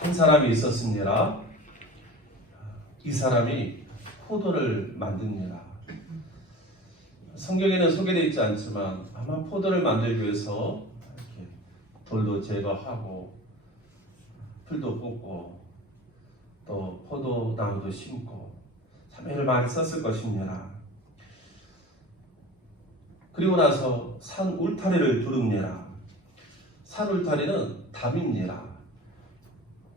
한 사람이 있었습니다. 이 사람이 포도를 만듭니다. 성경에는 소개되어 있지 않지만 아마 포도를 만들기 위해서 이렇게 돌도 제거하고 풀도 뽑고 또 포도나무도 심고 참 애를 많이 썼을 것입니다. 그리고 나서 산 울타리를 두릅니다. 산 울타리는 담입니다.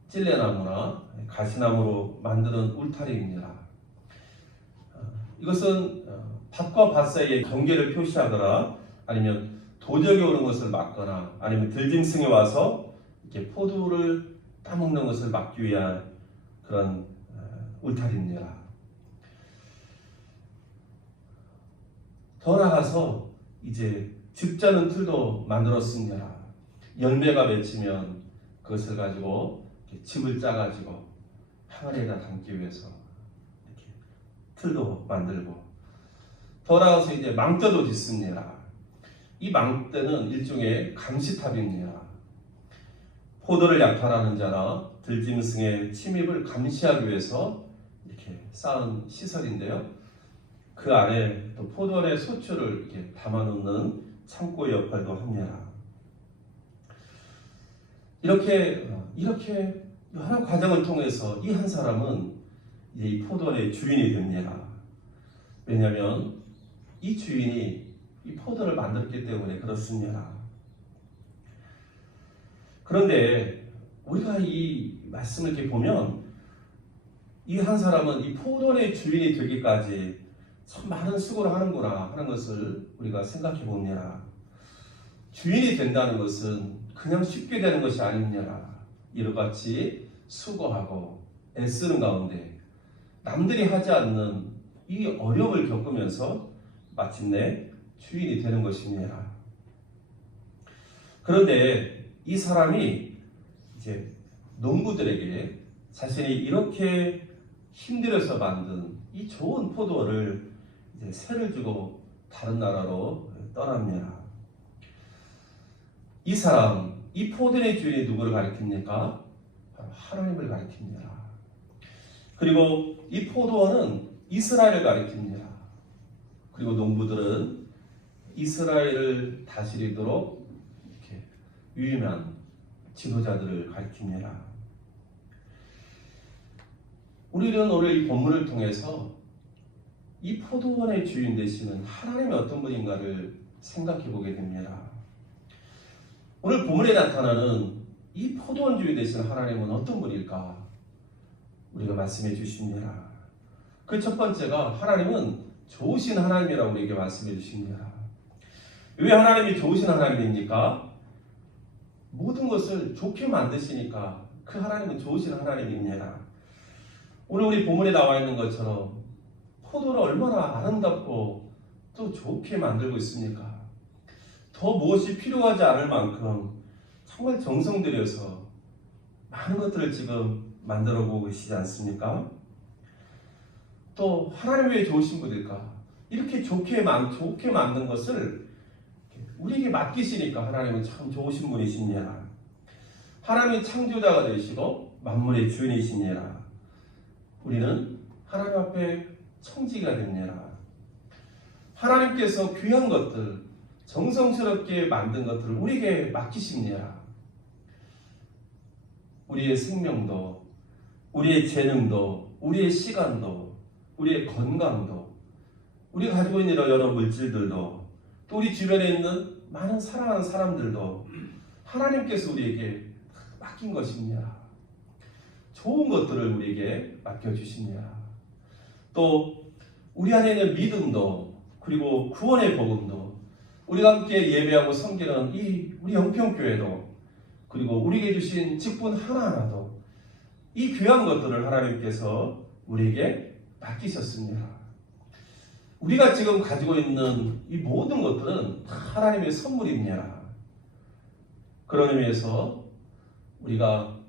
찔레나무나 가시나무로 만드는 울타리입니다. 이것은 밭과 밭 사이의 경계를 표시하거나 아니면 도적이 오는 것을 막거나 아니면 들짐승이 와서 이렇게 포도를 따먹는 것을 막기 위한 그런 울타리입니다. 더 나아가서 이제 즙자는 틀도 만들었습니다. 열매가 맺히면 그것을 가지고 즙을 짜가지고 항아리에다 담기 위해서 이렇게 틀도 만들고, 더 나아가서 이제 망대도 짓습니다. 이 망대는 일종의 감시탑입니다. 포도를 약탈하는 자나 들짐승의 침입을 감시하기 위해서 이렇게 쌓은 시설인데요. 그 안에 또 포도원의 소출을 이렇게 담아놓는 창고 역할도 합니다. 이렇게 여러 과정을 통해서 이 한 사람은 이제 이 포도원의 주인이 됩니다. 왜냐하면 이 주인이 이 포도를 만들었기 때문에 그렇습니다. 그런데 우리가 이 말씀을 이렇게 보면 이 한 사람은 이 포도원의 주인이 되기까지 참 많은 수고를 하는구나 하는 것을 우리가 생각해 봅니다. 주인이 된다는 것은 그냥 쉽게 되는 것이 아닙니다. 이같이 수고하고 애쓰는 가운데 남들이 하지 않는 이 어려움을 겪으면서 마침내 주인이 되는 것입니다. 그런데 이 사람이 이제 농부들에게 자신이 이렇게 힘들어서 만든 이 좋은 포도를 이제 세를 주고 다른 나라로 떠납니다. 이 사람, 이 포도의 주인이 누구를 가리킵니까? 바로 하나님을 가리킵니다. 그리고 이 포도원은 이스라엘을 가리킵니다. 그리고 농부들은 이스라엘을 다스리도록 이렇게 유임한 지도자들을 가리킵니다. 우리는 오늘 이 본문을 통해서 이 포도원의 주인 되시는 하나님이 어떤 분인가를 생각해 보게 됩니다. 오늘 본문에 나타나는 이 포도원 주인 되시는 하나님은 어떤 분일까? 우리가 말씀해 주십니다. 그 첫 번째가 하나님은 좋으신 하나님이라고 우리에게 말씀해 주십니다. 왜 하나님이 좋으신 하나님입니까? 모든 것을 좋게 만드시니까 그 하나님은 좋으신 하나님입니다. 오늘 우리 본문에 나와 있는 것처럼 포도를 얼마나 아름답고 또 좋게 만들고 있습니까? 더 무엇이 필요하지 않을 만큼 정말 정성 들여서 많은 것들을 지금 만들어 보고 계시지 않습니까? 또 하나님 왜 좋으신 분일까? 이렇게 좋게 만든 것을 우리에게 맡기시니까 하나님은 참 좋으신 분이십니다. 하나님이 창조자가 되시고 만물의 주인이십니다. 우리는 하나님 앞에 청지기가 됩니다. 하나님께서 귀한 것들, 정성스럽게 만든 것들을 우리에게 맡기십니다. 우리의 생명도, 우리의 재능도, 우리의 시간도, 우리의 건강도, 우리가 가지고 있는 여러 물질들도, 또 우리 주변에 있는 많은 사랑하는 사람들도 하나님께서 우리에게 맡긴 것입니다. 좋은 것들을 우리에게 맡겨주십니다. 또 우리 안에 있는 믿음도, 그리고 구원의 복음도, 우리가 함께 예배하고 섬기는 이 우리 영평교회도, 그리고 우리에게 주신 직분 하나하나도 이 귀한 것들을 하나님께서 우리에게 맡기셨습니다. 우리가 지금 가지고 있는 이 모든 것들은 다 하나님의 선물입니다. 그런 의미에서 우리가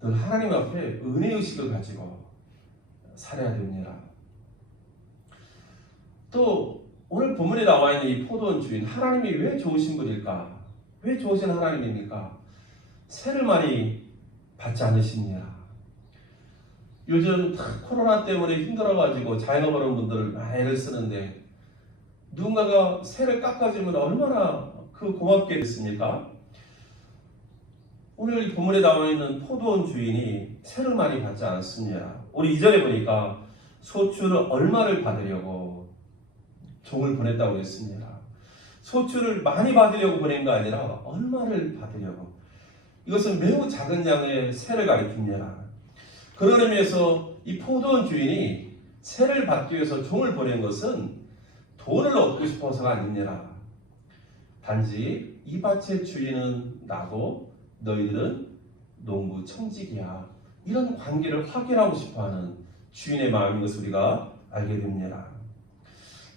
늘 하나님 앞에 은혜의식을 가지고 살아야 됩니다. 또 오늘 본문에 나와 있는 이 포도원 주인, 하나님이 왜 좋으신 분일까? 왜 좋으신 하나님입니까? 새를 많이 받지 않으십니다. 요즘 코로나 때문에 힘들어가지고 자영업 하는 분들 애를 쓰는데 누군가가 세를 깎아주면 얼마나 고맙게 됐습니까? 오늘 이 본문에 나와 있는 포도원 주인이 세를 많이 받지 않았습니다. 우리 이전에 보니까 소출을 얼마를 받으려고 종을 보냈다고 했습니다. 소출을 많이 받으려고 보낸 거 아니라 얼마를 받으려고. 이것은 매우 작은 양의 세를 가리킵니다. 그런 의미에서 이 포도원 주인이 세를 받기 위해서 종을 보낸 것은 돈을 얻고 싶어서가 아닙니다. 단지 이 밭의 주인은 나고 너희들은 농부 청직이야. 이런 관계를 확인하고 싶어하는 주인의 마음인 것을 우리가 알게 됩니다.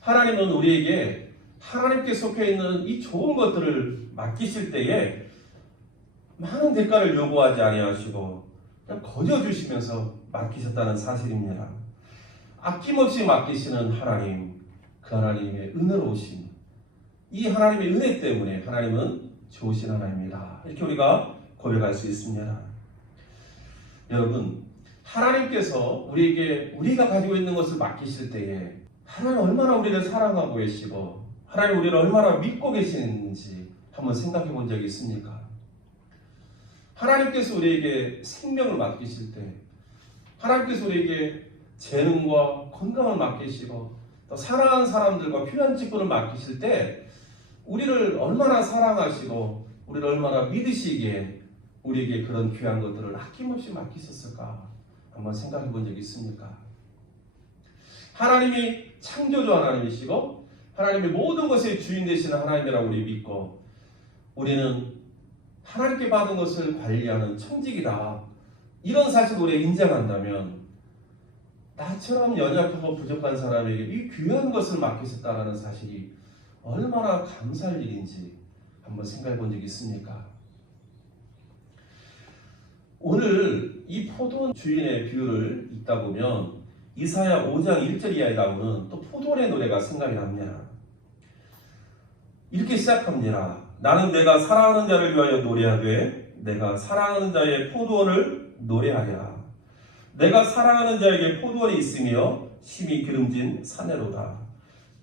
하나님은 우리에게 하나님께 속해 있는 이 좋은 것들을 맡기실 때에 많은 대가를 요구하지 아니하시고 그냥 거저주시면서 맡기셨다는 사실입니다. 아낌없이 맡기시는 하나님, 그 하나님의 은혜로우심, 이 하나님의 은혜 때문에 하나님은 좋으신 하나님이다. 이렇게 우리가 고백할 수 있습니다. 여러분, 하나님께서 우리에게 우리가 가지고 있는 것을 맡기실 때에 하나님 얼마나 우리를 사랑하고 계시고 하나님 우리를 얼마나 믿고 계시는지 한번 생각해 본 적이 있습니까? 하나님께서 우리에게 생명을 맡기실 때, 하나님께서 우리에게 재능과 건강을 맡기시고 또 사랑하는 사람들과 필요한 직분을 맡기실 때 우리를 얼마나 사랑하시고 우리를 얼마나 믿으시기에 우리에게 그런 귀한 것들을 아낌없이 맡기셨을까 한번 생각해 본 적이 있습니까? 하나님이 창조주 하나님이시고 하나님이 모든 것의 주인 되시는 하나님이라고 우리 믿고 우리는 하나님께 받은 것을 관리하는 청직이다. 이런 사실을 우리가 인정한다면 나처럼 연약하고 부족한 사람에게 이 귀한 것을 맡기셨다는 사실이 얼마나 감사할 일인지 한번 생각해 본 적이 있습니까? 오늘 이 포도원 주인의 비유를 읽다 보면 이사야 5장 1절 이하에 나오는 또 포도원의 노래가 생각이 납니다. 이렇게 시작합니다. 나는 내가 사랑하는 자를 위하여 노래하되 내가 사랑하는 자의 포도원을 노래하리라. 내가 사랑하는 자에게 포도원이 있으며 심히 기름진 사내로다.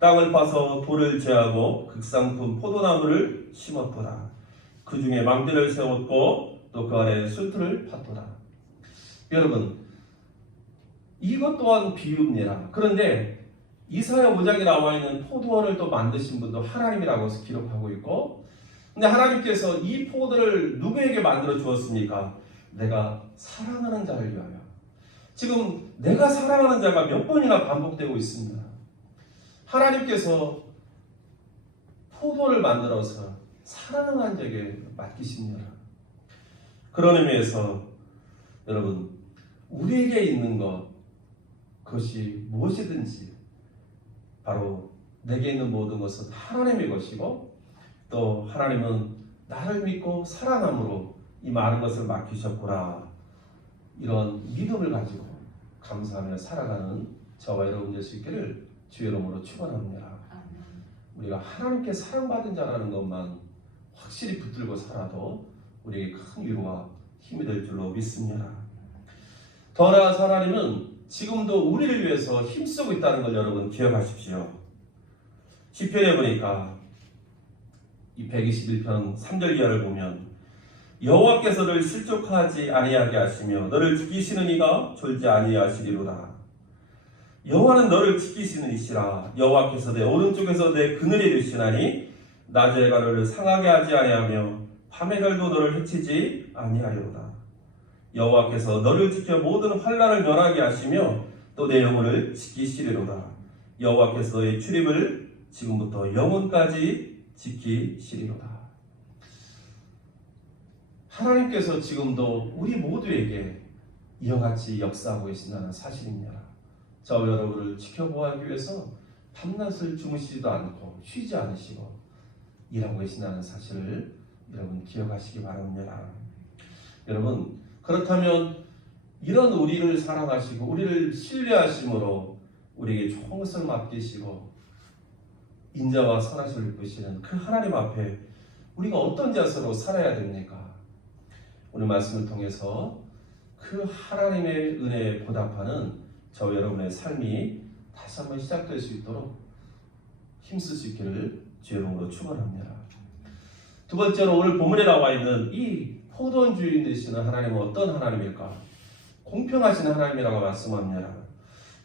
땅을 파서 돌을 제하고 극상품 포도나무를 심었도다. 그 중에 망대를 세웠고 또 그 안에 술틀을 팠도다. 여러분, 이것 또한 비유입니다. 그런데 이사야 5장에 나와 있는 포도원을 또 만드신 분도 하나님이라고 기록하고 있고, 근데 하나님께서 이 포도를 누구에게 만들어 주었습니까? 내가 사랑하는 자를 위하여. 지금 내가 사랑하는 자가 몇 번이나 반복되고 있습니다. 하나님께서 포도를 만들어서 사랑하는 자에게 맡기십니다. 그런 의미에서 여러분, 우리에게 있는 것, 그것이 무엇이든지 바로 내게 있는 모든 것은 하나님의 것이고 또 하나님은 나를 믿고 사랑함으로 이 많은 것을 맡기셨구나. 이런 믿음을 가지고 감사하며 살아가는 저와 여러분 될 수 있기를 주의 이름으로 축원합니다. 우리가 하나님께 사랑받은 자라는 것만 확실히 붙들고 살아도 우리에게 큰 위로와 힘이 될 줄로 믿습니다. 더 나아가서 하나님은 지금도 우리를 위해서 힘쓰고 있다는 걸 여러분 기억하십시오. 시편에 보니까 이 121편 3절 이하를 보면 여호와께서 너를 실족하지 아니하게 하시며 너를 지키시는 이가 졸지 아니하시리로다. 여호와는 너를 지키시는 이시라. 여호와께서 내 오른쪽에서 내 그늘이 되시나니 낮에 해가 너를 상하게 하지 아니하며 밤의 별도 너를 해치지 아니하리로다. 여호와께서 너를 지켜 모든 환난을 면하게 하시며 또 내 영혼을 지키시리로다. 여호와께서 너의 출입을 지금부터 영혼까지 지키시리로다. 하나님께서 지금도 우리 모두에게 이와 같이 역사하고 계신다는 사실입니다. 저와 여러분을 지켜보기 위해서 밤낮을 주무시지도 않고 쉬지 않으시고 일하고 계신다는 사실을 여러분 기억하시기 바랍니다. 여러분, 그렇다면 이런 우리를 사랑하시고 우리를 신뢰하심으로 우리에게 좋은 것을 맡기시고 인자와 선하심을 베푸시는 그 하나님 앞에 우리가 어떤 자세로 살아야 됩니까? 오늘 말씀을 통해서 그 하나님의 은혜에 보답하는 저 여러분의 삶이 다시 한번 시작될 수 있도록 힘쓸 수 있기를 주의 이름으로 축원합니다. 두 번째로 오늘 본문에 나와 있는 이 포도원 주인 되시는 하나님은 어떤 하나님일까? 공평하신 하나님이라고 말씀합니다.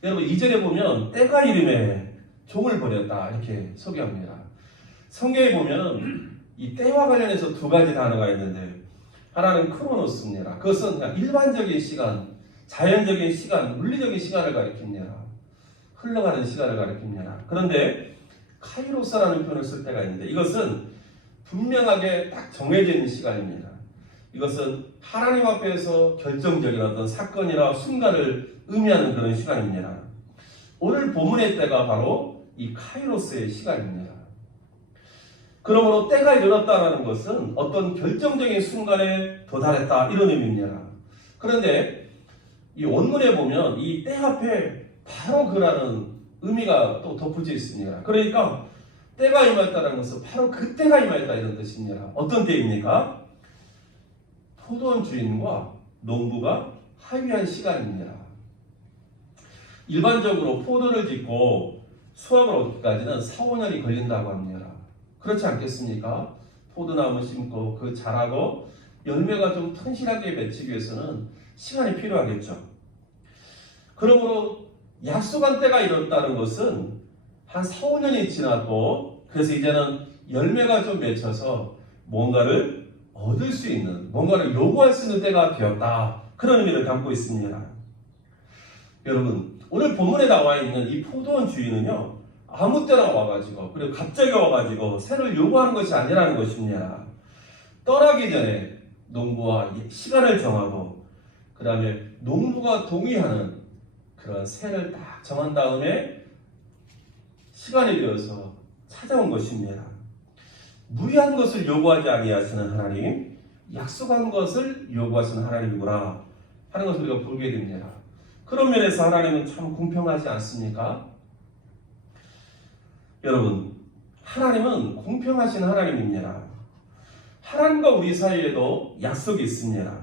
여러분 2절에 보면 때가 이름에 종을 버렸다 이렇게 소개합니다. 성경에 보면 이 때와 관련해서 두 가지 단어가 있는데 하나는 크로노스입니다. 그것은 그냥 일반적인 시간, 자연적인 시간, 물리적인 시간을 가리킵니다. 흘러가는 시간을 가리킵니다. 그런데 카이로스라는 표현을 쓸 때가 있는데 이것은 분명하게 딱 정해져 있는 시간입니다. 이것은 하나님 앞에서 결정적인 어떤 사건이나 순간을 의미하는 그런 시간입니다. 오늘 본문의 때가 바로 이 카이로스의 시간입니다. 그러므로 때가 이르렀다는 것은 어떤 결정적인 순간에 도달했다 이런 의미입니다. 그런데 이 원문에 보면 이 때 앞에 바로 그라는 의미가 또 덧붙여 있습니다. 그러니까 때가 임했다는 것은 바로 그때가 임했다 이런 뜻입니다. 어떤 때입니까? 포도원 주인과 농부가 합의한 시간입니다. 일반적으로 포도를 짓고 수확을 얻기까지는 4, 5년이 걸린다고 합니다. 그렇지 않겠습니까? 포도나무 심고 그 자라고 열매가 좀 튼실하게 맺히기 위해서는 시간이 필요하겠죠. 그러므로 약속한 때가 이뤘다는 것은 한 4, 5년이 지났고 그래서 이제는 열매가 좀 맺혀서 뭔가를 얻을 수 있는, 뭔가를 요구할 수 있는 때가 되었다. 그런 의미를 담고 있습니다. 여러분, 오늘 본문에 나와 있는 이 포도원 주인은요, 아무 때나 와가지고, 그리고 갑자기 와가지고 새를 요구하는 것이 아니라는 것입니다. 떠나기 전에 농부와 시간을 정하고, 그 다음에 농부가 동의하는 그런 새를 딱 정한 다음에 시간이 되어서 찾아온 것입니다. 무리한 것을 요구하지 아니하시는 하나님, 약속한 것을 요구하시는 하나님이구나 하는 것을 우리가 보게 됩니다. 그런 면에서 하나님은 참 공평하지 않습니까? 여러분, 하나님은 공평하신 하나님입니다. 하나님과 우리 사이에도 약속이 있습니다.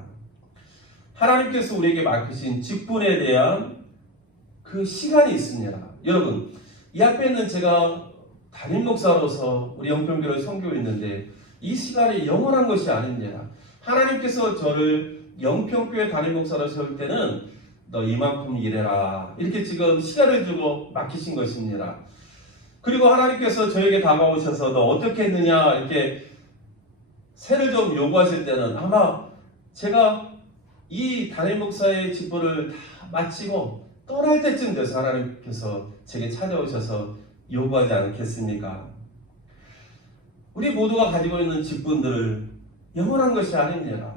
하나님께서 우리에게 맡기신 직분에 대한 그 시간이 있습니다. 여러분, 이 앞에 있는 제가 담임 목사로서 우리 영평교를 섬기고 있는데 이 시간이 영원한 것이 아닙니다. 하나님께서 저를 영평교회 담임 목사로 세울 때는 너 이만큼 일해라 이렇게 지금 시간을 주고 맡기신 것입니다. 그리고 하나님께서 저에게 다가오셔서 너 어떻게 했느냐 이렇게 세를 좀 요구하실 때는 아마 제가 이 담임 목사의 직분을 다 마치고 떠날 때쯤 돼서 하나님께서 제게 찾아오셔서 요구하지 않겠습니까? 우리 모두가 가지고 있는 직분들을 영원한 것이 아닙니다.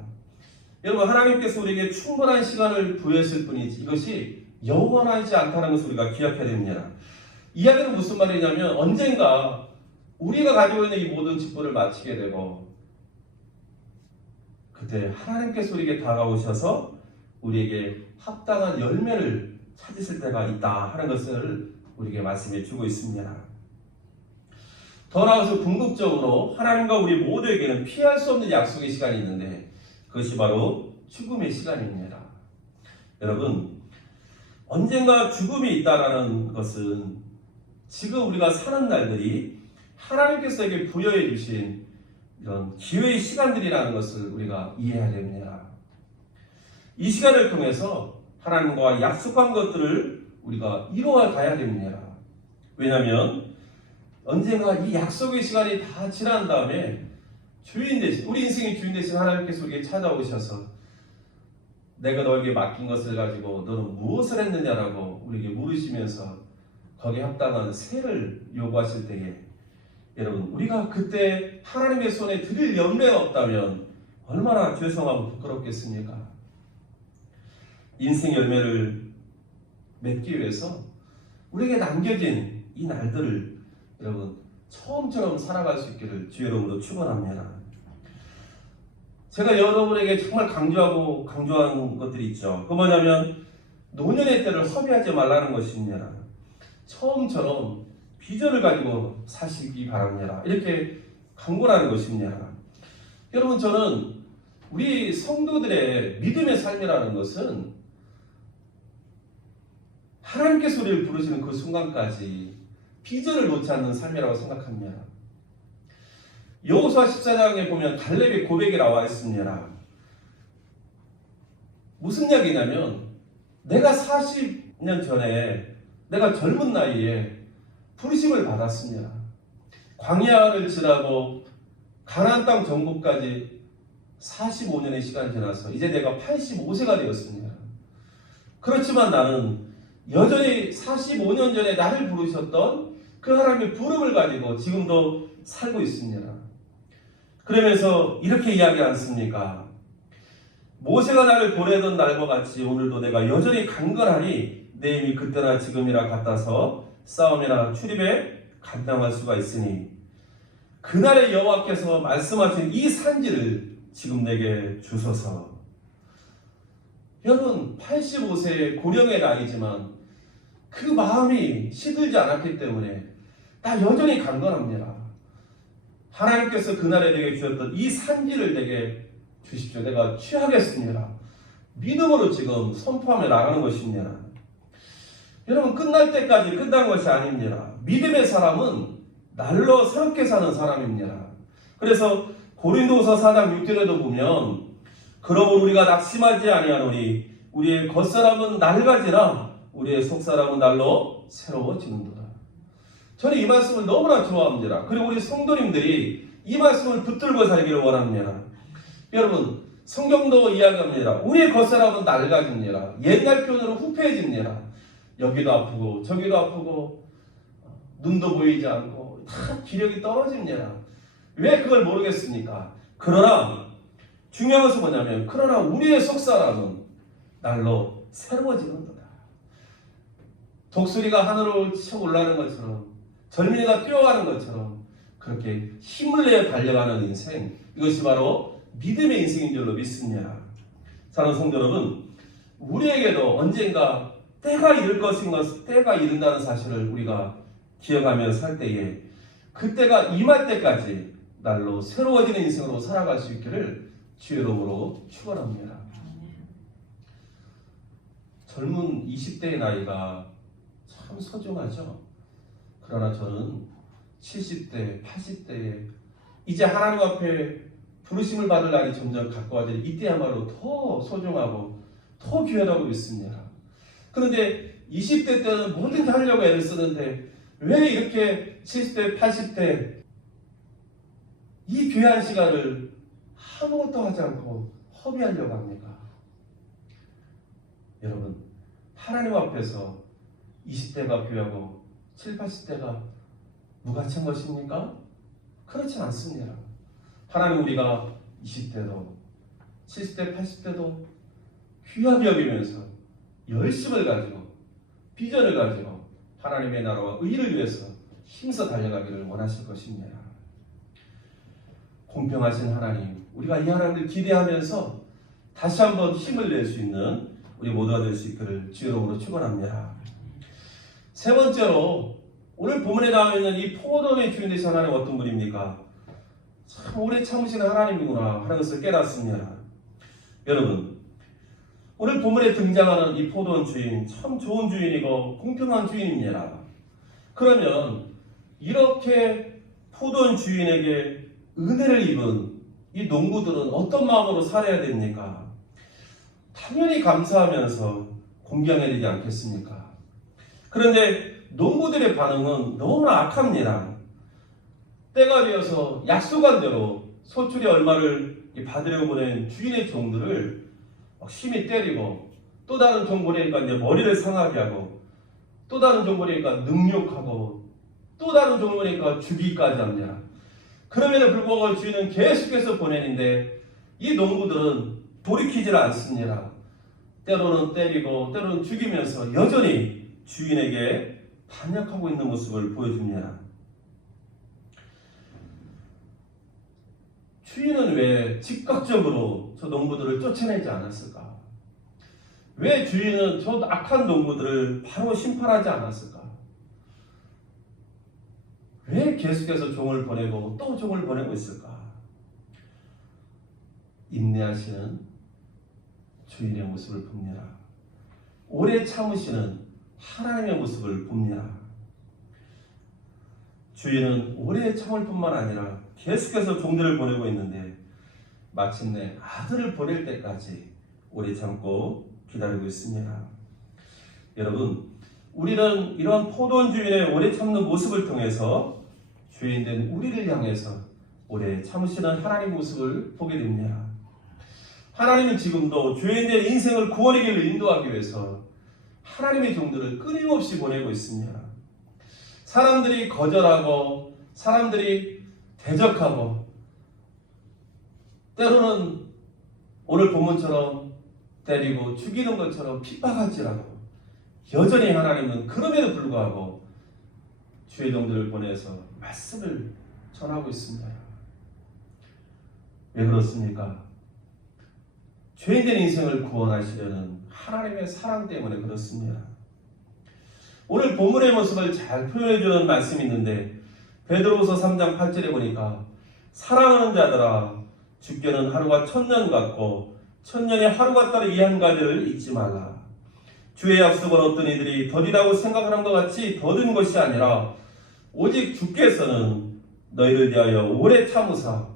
여러분, 하나님께서 우리에게 충분한 시간을 부여하실 뿐이지 이것이 영원하지 않다는 것을 우리가 기억해야 됩니다. 이야기는 무슨 말이냐면 언젠가 우리가 가지고 있는 이 모든 직분을 마치게 되고 그때 하나님께서 우리에게 다가오셔서 우리에게 합당한 열매를 찾으실 때가 있다 하는 것을 우리에게 말씀해 주고 있습니다. 더 나아가서 궁극적으로 하나님과 우리 모두에게는 피할 수 없는 약속의 시간이 있는데 그것이 바로 죽음의 시간입니다. 여러분, 언젠가 죽음이 있다라는 것은 지금 우리가 사는 날들이 하나님께서 에게 부여해 주신 이런 기회의 시간들이라는 것을 우리가 이해해야 됩니다. 이 시간을 통해서 하나님과 약속한 것들을 우리가 이루어 가야 됩니다. 왜냐하면 언젠가 이 약속의 시간이 다 지난 다음에 주인 되신, 우리 인생의 주인 되신 하나님께서 우리에게 찾아오셔서 내가 너에게 맡긴 것을 가지고 너는 무엇을 했느냐라고 우리에게 물으시면서 거기에 합당한 세를 요구하실 때에 여러분, 우리가 그때 하나님의 손에 드릴 열매가 없다면 얼마나 죄송하고 부끄럽겠습니까? 인생 열매를 맺기 위해서 우리에게 남겨진 이 날들을 여러분 처음처럼 살아갈 수 있기를 주의 이름으로 축원합니다. 제가 여러분에게 정말 강조한 것들이 있죠. 그 뭐냐면 노년의 때를 허비하지 말라는 것입니다. 처음처럼 비전을 가지고 사시기 바랍니다. 이렇게 강구하는 것입니다. 여러분, 저는 우리 성도들의 믿음의 삶이라는 것은 하나님께서 우리를 부르시는 그 순간까지 비전을 놓지 않는 삶이라고 생각합니다. 여호수아 14장에 보면 갈렙의 고백이 나와 있습니다. 무슨 이야기냐면 내가 40년 전에 내가 젊은 나이에 부르심을 받았습니다. 광야를 지나고 가나안 땅 정복까지 45년의 시간이 지나서 이제 내가 85세가 되었습니다. 그렇지만 나는 여전히 45년 전에 나를 부르셨던 그 하나님의 부름을 가지고 지금도 살고 있습니다. 그러면서 이렇게 이야기 않습니까? 모세가 나를 보내던 날과 같이 오늘도 내가 여전히 강건하니 내 힘이 그때나 지금이라 같아서 싸움이나 출입에 감당할 수가 있으니 그날의 여호와께서 말씀하신 이 산지를 지금 내게 주소서. 여러분 85세의 고령의 나이지만 그 마음이 시들지 않았기 때문에 나 여전히 강건합니다. 하나님께서 그날에 내게 주셨던 이 산지를 내게 주십시오. 내가 취하겠습니다. 믿음으로 지금 선포하며 나가는 것입니다. 여러분 끝날 때까지 끝난 것이 아닙니다. 믿음의 사람은 날로 새롭게 사는 사람입니다. 그래서 고린도서 4장 6절에도 보면 그러므로 우리가 낙심하지 아니하노니 우리의 겉사람은 낡아지나 우리의 속사람은 날로 새로워지는도다. 저는 이 말씀을 너무나 좋아합니다. 그리고 우리 성도님들이 이 말씀을 붙들고 살기를 원합니다. 여러분 성경도 이야기합니다. 우리의 겉사람은 낡아집니다. 옛날 표현으로 후패해집니다. 여기도 아프고 저기도 아프고 눈도 보이지 않고 다 기력이 떨어집니다. 왜 그걸 모르겠습니까? 그러나 중요한 것은 뭐냐면 그러나 우리의 속사람은 날로 새로워지는 거다. 독수리가 하늘을 치어 올라가는 것처럼 젊은이가 뛰어가는 것처럼 그렇게 힘을 내어 달려가는 인생, 이것이 바로 믿음의 인생인 줄로 믿습니다. 사랑하는 성도 여러분, 우리에게도 언젠가 때가 이를 것인 것, 때가 이른다는 사실을 우리가 기억하며 살 때에 그때가 임할 때까지 날로 새로워지는 인생으로 살아갈 수 있기를 주의 이름으로 축원합니다. 젊은 20대의 나이가 참 소중하죠. 그러나 저는 70대, 80대에 이제 하나님 앞에 부르심을 받을 날이 점점 가까워지는 이때야말로 더 소중하고 더 귀하다고 믿습니다. 그런데 20대 때는 뭐든지 하려고 애를 쓰는데 왜 이렇게 70대, 80대 이 귀한 시간을 아무것도 하지 않고 허비하려고 합니까? 여러분, 하나님 앞에서 20대가 귀하고 70, 80대가 무가치한 것입니까? 그렇지 않습니다. 하나님 우리가 20대도 70대, 80대도 귀하게 여기면서 열심을 가지고 비전을 가지고 하나님의 나라와 의를 위해서 힘써 달려가기를 원하실 것입니다. 공평하신 하나님, 우리가 이 하나님을 기대하면서 다시 한번 힘을 낼 수 있는 우리 모두가 될 수 있기를 주의 이름으로 축원합니다. 세 번째로 오늘 본문에 나와 있는 이 포도원의 주인 되신 하나님 어떤 분입니까? 참 오래 참으시는 하나님이구나 하는 것을 깨닫습니다. 여러분, 오늘 본문에 등장하는 이 포도원 주인 참 좋은 주인이고 공평한 주인입니다. 그러면 이렇게 포도원 주인에게 은혜를 입은 이 농부들은 어떤 마음으로 살아야 됩니까? 당연히 감사하면서 공경해야 되지 않겠습니까? 그런데 농부들의 반응은 너무나 악합니다. 때가 되어서 약속한 대로 소출이 얼마를 받으려고 보낸 주인의 종들을 막 심히 때리고 또 다른 종 보내니까 이제 머리를 상하게 하고 또 다른 종 보내니까 능욕하고 또 다른 종 보내니까 죽이기까지 합니다. 그럼에도 불구하고 주인은 계속해서 보내는데 이 농부들은 돌이키질 않습니다. 때로는 때리고 때로는 죽이면서 여전히 주인에게 반역하고 있는 모습을 보여줍니다. 주인은 왜 즉각적으로 저 농부들을 쫓아내지 않았을까? 왜 주인은 저 악한 농부들을 바로 심판하지 않았을까? 왜 계속해서 종을 보내고 또 종을 보내고 있을까? 인내하시는 주인의 모습을 봅니다. 오래 참으시는 하나님의 모습을 봅니다. 주인은 오래 참을 뿐만 아니라 계속해서 종들을 보내고 있는데 마침내 아들을 보낼 때까지 오래 참고 기다리고 있습니다. 여러분, 우리는 이런 포도원 주인의 오래 참는 모습을 통해서 주인된 우리를 향해서 오래 참으시는 하나님의 모습을 보게 됩니다. 하나님은 지금도 주인된 인생을 구원의 길로 인도하기 위해서 하나님의 종들을 끊임없이 보내고 있습니다. 사람들이 거절하고 사람들이 대적하고 때로는 오늘 본문처럼 때리고 죽이는 것처럼 핍박할지라도 여전히 하나님은 그럼에도 불구하고 주의 종들을 보내서 말씀을 전하고 있습니다. 왜 그렇습니까? 죄인된 인생을 구원하시려는 하나님의 사랑 때문에 그렇습니다. 오늘 본문의 모습을 잘 표현해주는 말씀이 있는데 베드로후서 3장 8절에 보니까 사랑하는 자들아 주께는 하루가 1000년 같고 1000년이 하루 같다는 이 한 가지를 잊지 말라. 주의 약속은 어떤 이들이 더디다고 생각하는 것 같이 더딘 것이 아니라 오직 주께서는 너희를 위하여 오래 참으사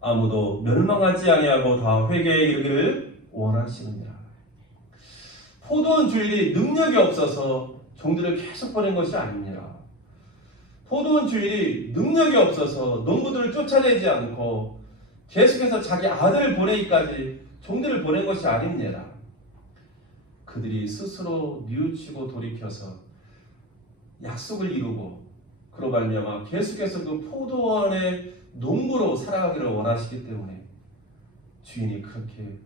아무도 멸망하지 아니하고 다 회개에 이르기를 원하시느니라. 포도원 주인이 능력이 없어서 종들을 계속 보낸 것이 아닙니다. 포도원 주인이 능력이 없어서 농부들을 쫓아내지 않고 계속해서 자기 아들을 보내기까지 종들을 보낸 것이 아닙니다. 그들이 스스로 뉘우치고 돌이켜서 약속을 이루고 그로 말미암아 계속해서 그 포도원의 농부로 살아가기를 원하시기 때문에 주인이 그렇게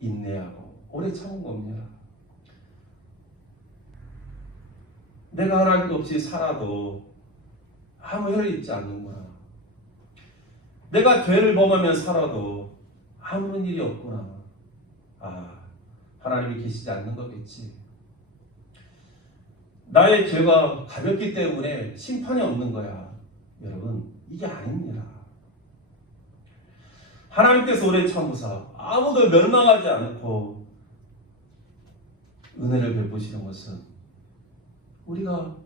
인내하고 오래 참은 겁니다. 내가 하나님 없이 살아도 아무 혈이 있지 않는구나. 내가 죄를 범하며 살아도 아무런 일이 없구나. 하나님이 계시지 않는 거겠지. 나의 죄가 가볍기 때문에 심판이 없는 거야. 여러분, 이게 아닙니다. 하나님께서 오래 참으사 아무도 멸망하지 않고 은혜를 베푸시는 것은 우리가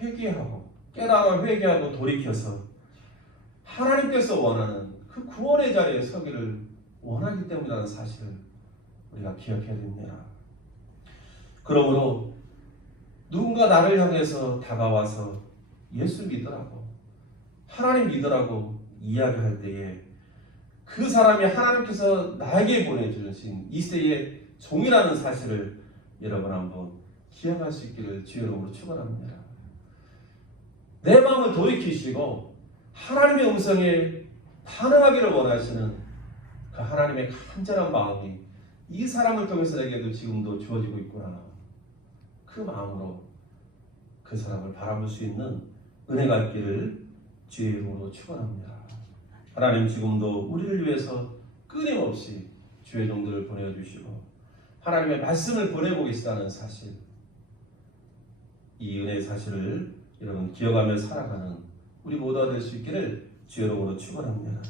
회개하고 깨달아 회개하고 돌이켜서 하나님께서 원하는 그 구원의 자리에 서기를 원하기 때문이라는 사실을 우리가 기억해야 됩니다. 그러므로 누군가 나를 향해서 다가와서 예수 믿으라고 하나님 믿으라고 이야기할 때에 그 사람이 하나님께서 나에게 보내주신 이 세의 종이라는 사실을 여러분 한번 기억할 수 있기를 주의 이름으로 축원합니다. 내 마음을 돌이키시고 하나님의 음성에 반응하기를 원하시는 그 하나님의 간절한 마음이 이 사람을 통해서 내게도 지금도 주어지고 있구나. 그 마음으로 그 사람을 바라볼 수 있는 은혜가 있기를 주의 이름으로 축원합니다. 하나님 지금도 우리를 위해서 끊임없이 주의 종들을 보내주시고 하나님의 말씀을 보내고 계시다는 사실, 이 은혜의 사실을 여러분 기억하며 살아가는 우리 모두가 될 수 있기를 주의 이름으로 축원합니다.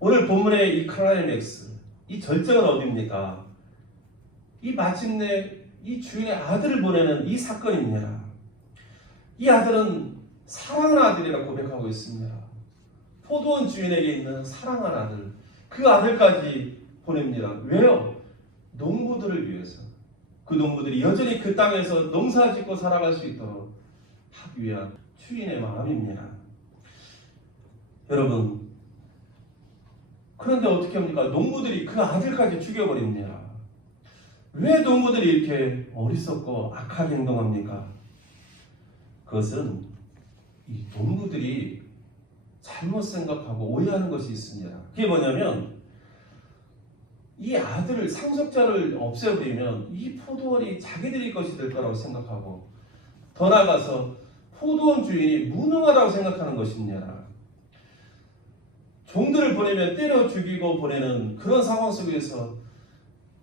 오늘 본문의 이 클라이맥스, 이 절정은 어디입니까? 이 마침내 이 주인의 아들을 보내는 이 사건입니다. 이 아들은 사랑하는 아들이라고 고백하고 있습니다. 포도원 주인에게 있는 사랑하는 아들, 그 아들까지 보냅니다. 왜요? 농부들을 위해서, 그 농부들이 여전히 그 땅에서 농사짓고 살아갈 수 있도록 하기 위한 주인의 마음입니다. 여러분, 그런데 어떻게 합니까? 농부들이 그 아들까지 죽여버립니다. 왜 농부들이 이렇게 어리석고 악하게 행동합니까? 그것은 이 농부들이 잘못 생각하고 오해하는 것이 있습니다. 그게 뭐냐면 이 아들을, 상속자를 없애버리면 이 포도원이 자기들의 것이 될 거라고 생각하고 더 나아가서 포도원 주인이 무능하다고 생각하는 것입니다. 종들을 보내면 때려 죽이고 보내는 그런 상황 속에서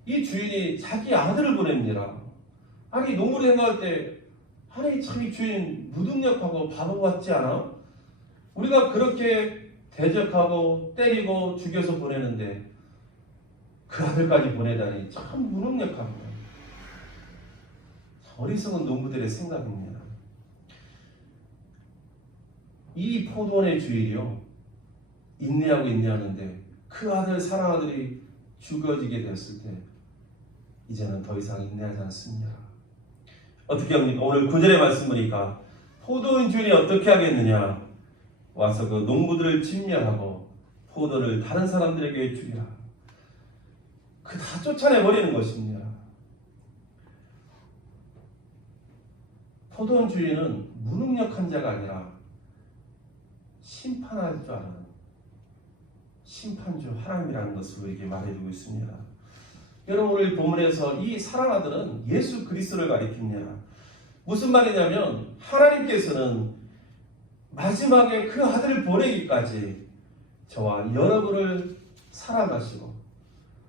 이 주인이 자기 아들을 보냅니다. 아니 농부를 생각할 때 아니 참 이 주인 무능력하고 바보 같지 않아? 우리가 그렇게 대적하고 때리고 죽여서 보내는데 그 아들까지 보내다니 참 무능력합니다. 어리석은 농부들의 생각입니다. 이 포도원의 주일이요, 인내하고 인내하는데 그 아들 사랑아들이 죽어지게 됐을 때 이제는 더 이상 인내하지 않습니다. 어떻게 합니까? 오늘 9절의 말씀 보니까 포도원 주인이 어떻게 하겠느냐, 와서 그 농부들을 진멸하고 포도를 다른 사람들에게 주리라. 그 다 쫓아내버리는 것입니다. 포도원 주인은 무능력한 자가 아니라 심판할 줄 아는 심판주 하나님이라는 것을 우리에게 말해주고 있습니다. 여러분, 오늘 본문에서 이 사랑아들은 예수 그리스도를 가리킵니다. 무슨 말이냐면 하나님께서는 마지막에 그 아들을 보내기까지 저와 여러분을 사랑하시고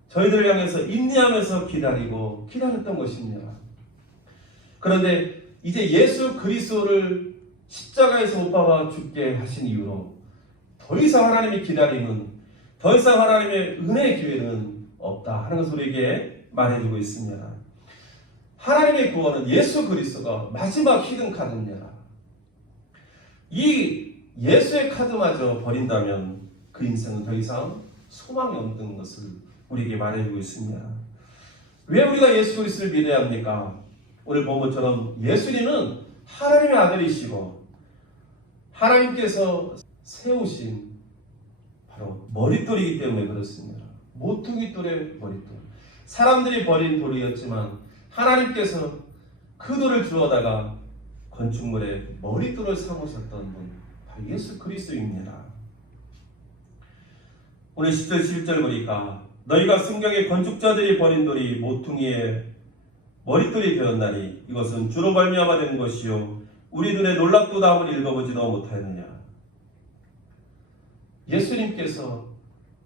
저희들을 향해서 인내하면서 기다렸던 것입니다. 그런데 이제 예수 그리스도를 십자가에서 못 박아 죽게 하신 이후로 더 이상 하나님의 기다림은, 더 이상 하나님의 은혜의 기회는 없다 하는 것을 우리에게 말해주고 있습니다. 하나님의 구원은 예수 그리스도가 마지막 히든 카드입니다. 이 예수의 카드마저 버린다면 그 인생은 더 이상 소망이 없는 것을 우리에게 말해주고 있습니다. 왜 우리가 예수 그리스도를 믿어야 합니까? 오늘 본 것처럼 예수님은 하나님의 아들이시고 하나님께서 세우신 바로 머릿돌이기 때문에 그렇습니다. 모퉁이 돌의 머릿돌. 사람들이 버린 돌이었지만 하나님께서 그 돌을 주워다가 건축물에 머릿돌을 삼으셨던 분, 바로 예수 그리스도입니다. 오늘 10절 11절 보니까 너희가 성경의 건축자들이 버린 돌이 모퉁이의 머릿돌이 되었나니 이것은 주로 말미암아 된 것이요 우리 눈에 놀랍도다 함을 읽어보지도 못하였느냐. 예수님께서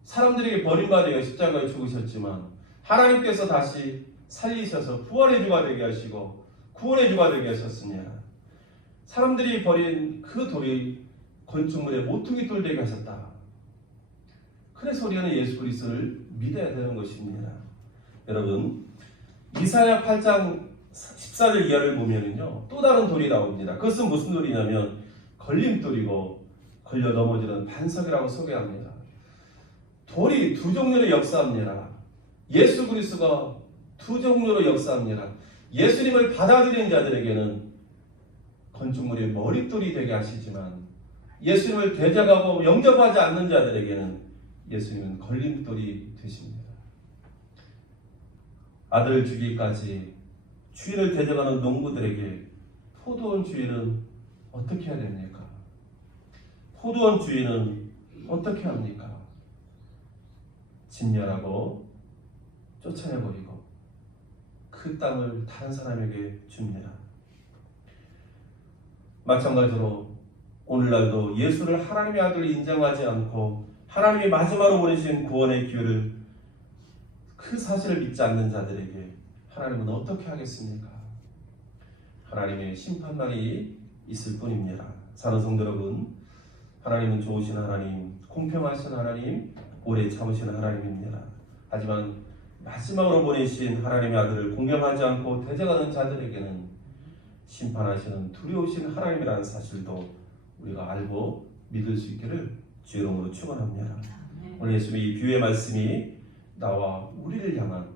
사람들에게 버림받아 십자가에 죽으셨지만 하나님께서 다시 살리셔서 부활의 주가 되게 하시고 구원의 주가 되게 하셨습니다. 사람들이 버린 그 돌이 건축물의 모퉁이 돌 되게 하셨다. 그래서 우리는 예수 그리스도를 믿어야 되는 것입니다. 여러분, 이사야 8장 14절 이하를 보면은요, 또 다른 돌이 나옵니다. 그것은 무슨 돌이냐면 걸림돌이고 걸려 넘어지는 반석이라고 소개합니다. 돌이 두 종류로 역사합니다. 예수 그리스도가 두 종류로 역사합니다. 예수님을 받아들이는 자들에게는 건축물의 머릿돌이 되게 하시지만 예수님을 대적하고 영접하지 않는 자들에게는 예수님은 걸림돌이 되십니다. 아들을 주기까지 주인을 대적하는 농부들에게 포도원 주인은 어떻게 해야 됩니까? 포도원 주인은 어떻게 합니까? 진멸하고 쫓아내버리고 그 땅을 다른 사람에게 줍니다. 마찬가지로 오늘날도 예수를 하나님의 아들을 인정하지 않고 하나님이 마지막으로 보내신 구원의 기회를, 그 사실을 믿지 않는 자들에게 하나님은 어떻게 하겠습니까? 하나님의 심판만이 있을 뿐입니다. 사는 성도 여러분, 하나님은 좋으신 하나님, 공평하신 하나님, 오래 참으시는 하나님입니다. 하지만 마지막으로 보내신 하나님의 아들을 공경하지 않고 대적하는 자들에게는 심판하시는 두려우신 하나님이라는 사실도 우리가 알고 믿을 수 있기를 주의 이름으로 축원합니다. 오늘 예수님의 이 비유의 말씀이 나와 우리를 향한,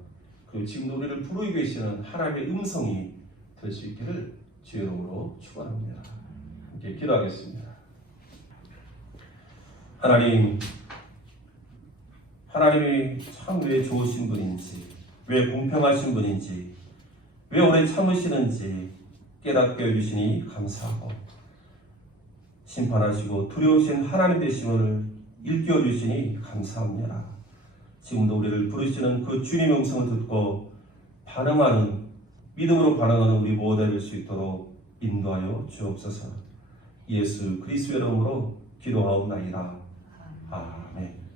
그리고 지금도 우리를 부르고 계시는 하나님의 음성이 될 수 있기를 주의 이름으로 축원합니다. 함께 기도하겠습니다. 하나님이 참 왜 좋으신 분인지, 왜 공평하신 분인지, 왜 오래 참으시는지 깨닫게 해주시니 감사하고, 심판하시고 두려우신 하나님 되심을 일깨워 주시니 감사합니다. 지금도 우리를 부르시는 그 주님의 음성을 듣고 믿음으로 반응하는 우리 모두가 될 수 있도록 인도하여 주옵소서. 예수 그리스도의 이름으로 기도하옵나이다. 아멘.